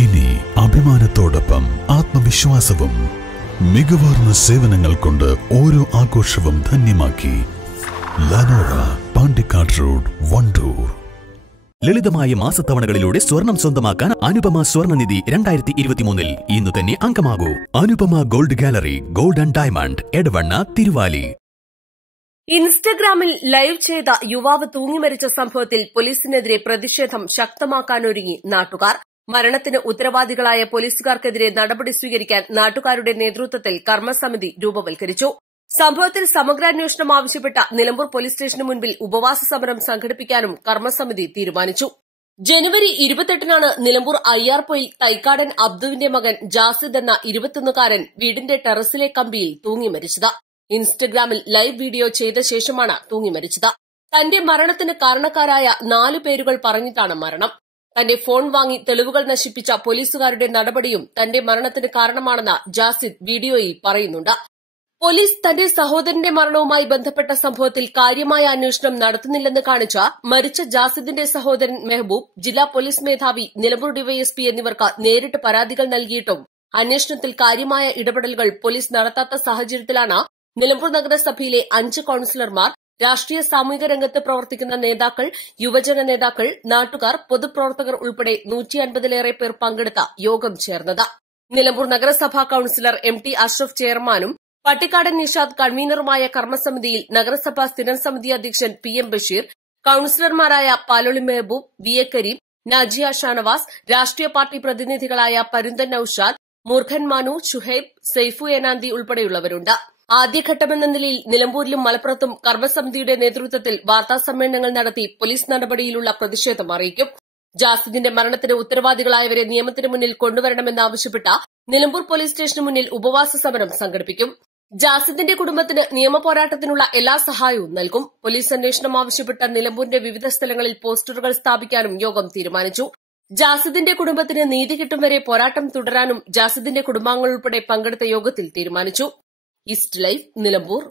ഇനി അഭിമാനത്തോടൊപ്പം ആത്മവിശ്വാസവും മികവാർന്ന സേവനങ്ങൾ കൊണ്ട് ഓരോ ആഘോഷവും ധന്യമാക്കി ലനോറ പാണ്ടിക്കാട് റോഡ് വണ്ടൂർ. ലളിതമായ മാസത്തവണകളിലൂടെ സ്വർണം സ്വന്തമാക്കാൻ അനുപമ സ്വർണനിധി രണ്ടായിരത്തി ഇരുപത്തിമൂന്നിൽ ഇന്ന് തന്നെ അംഗമാകൂ. Anupama gold gallery gold and diamond Edavanna Thiruvali. ഇൻസ്റ്റഗ്രാമിൽ ലൈവ് ചെയ്ത യുവാവ് തൂങ്ങിമരിച്ച സംഭവത്തിൽ പോലീസിനെതിരെ പ്രതിഷേധം ശക്തമാക്കാനൊരുങ്ങി നാട്ടുകാർ. മരണത്തിന് ഉത്തരവാദികളായ പോലീസുകാർക്കെതിരെ നടപടി സ്വീകരിക്കാൻ നാട്ടുകാരുടെ നേതൃത്വത്തിൽ കർമ്മസമിതി രൂപവൽക്കരിച്ചു. സംഭവത്തിൽ സമഗ്രാന്വേഷണം ആവശ്യപ്പെട്ട നിലമ്പൂർ പോലീസ് സ്റ്റേഷന് മുൻപിൽ ഉപവാസ സമരം സംഘടിപ്പിക്കാനും കർമ്മസമിതി തീരുമാനിച്ചു. ജനുവരി ഇരുപത്തെട്ടിനാണ് നിലമ്പൂർ അയ്യാർപൊയിൽ തൈക്കാടൻ അബ്ദുവിന്റെ മകൻ ജാസിദ് എന്ന ഇരുപത്തൊന്നുകാരൻ വീടിന്റെ ടെറസിലെ കമ്പിയിൽ തൂങ്ങി മരിച്ചത്. ഇൻസ്റ്റഗ്രാമിൽ ലൈവ് വീഡിയോ ചെയ്ത ശേഷമാണ് തൂങ്ങി മരിച്ചത്. തന്റെ മരണത്തിന് കാരണക്കാരായ നാലു പേരുകൾ പറഞ്ഞിട്ടാണ് മരണം. തന്റെ ഫോൺ വാങ്ങി തെളിവുകൾ നശിപ്പിച്ച പോലീസുകാരുടെ നടപടിയും തന്റെ മരണത്തിന് കാരണമാണെന്ന് ജാസിദ് വീഡിയോയിൽ പറയുന്നുണ്ട്. പോലീസ് തന്റെ സഹോദരന്റെ മരണവുമായി ബന്ധപ്പെട്ട സംഭവത്തിൽ കാര്യമായ അന്വേഷണം നടത്തുന്നില്ലെന്ന് കാണിച്ച മരിച്ച ജാസിദിന്റെ സഹോദരൻ മെഹബൂബ് ജില്ലാ പോലീസ് മേധാവി നിലമ്പൂർ ഡിവൈഎസ്പി എന്നിവർക്ക് നേരിട്ട് പരാതികൾ നൽകിയിട്ടും അന്വേഷണത്തിൽ കാര്യമായ ഇടപെടലുകൾ പോലീസ് നടത്താത്ത സാഹചര്യത്തിലാണ് നിലമ്പൂർ നഗരസഭയിലെ അഞ്ച് കൌൺസിലർമാർ രാഷ്ട്രീയ സാമൂഹിക രംഗത്ത് പ്രവർത്തിക്കുന്ന നേതാക്കൾ യുവജന നേതാക്കൾ നാട്ടുകാർ പൊതുപ്രവർത്തകർ ഉൾപ്പെടെ നൂറ്റി അൻപതിലേറെ പേർ പങ്കെടുത്ത യോഗം ചേർന്നത്. നിലമ്പൂർ നഗരസഭാ കൌൺസിലർ എം ടി അഷ്റഫ് ചെയർമാനും പട്ടിക്കാടൻ നിഷാദ് കൺവീനറുമായ കർമ്മസമിതിയിൽ നഗരസഭാ സ്ഥിരം സമിതി അധ്യക്ഷൻ പി എം ബഷീർ കൌൺസിലർമാരായ പാലോളി മെഹബൂബ് വി എ കരീം നാജിയ ഷാനവാസ് രാഷ്ട്രീയ പാർട്ടി പ്രതിനിധികളായ പരുന്തൻ നൌഷാദ് മൂർഖൻ മാനു ഷുഹൈബ് സെയ്ഫു എനാന്തി ഉൾപ്പെടെയുള്ളവരുണ്ട്. ആദ്യഘട്ടമെന്ന നിലയിൽ നിലമ്പൂരിലും മലപ്പുറത്തും കർമ്മസമിതിയുടെ നേതൃത്വത്തിൽ വാർത്താസമ്മേളനങ്ങൾ നടത്തി പോലീസ് നടപടിയിലുള്ള പ്രതിഷേധം അറിയിക്കും. ജാസിദിന്റെ മരണത്തിന് ഉത്തരവാദികളായവരെ നിയമത്തിന് മുന്നിൽ കൊണ്ടുവരണമെന്നാവശ്യപ്പെട്ട നിലമ്പൂർ പോലീസ് സ്റ്റേഷന് മുന്നിൽ ഉപവാസ സമരം സംഘടിപ്പിക്കും. ജാസിദിന്റെ കുടുംബത്തിന് നിയമപോരാട്ടത്തിനുള്ള എല്ലാ സഹായവും നൽകും. പോലീസ് അന്വേഷണം ആവശ്യപ്പെട്ട നിലമ്പൂരിന്റെ വിവിധ സ്ഥലങ്ങളിൽ പോസ്റ്ററുകൾ സ്ഥാപിക്കാനും യോഗം തീരുമാനിച്ചു. ജാസിദിന്റെ കുടുംബത്തിന് നീതി കിട്ടും വരെ പോരാട്ടം തുടരാനും ജാസിദിന്റെ കുടുംബാംഗങ്ങൾ ഉൾപ്പെടെ പങ്കെടുത്ത യോഗത്തിൽ തീരുമാനിച്ചു. East life Nilambur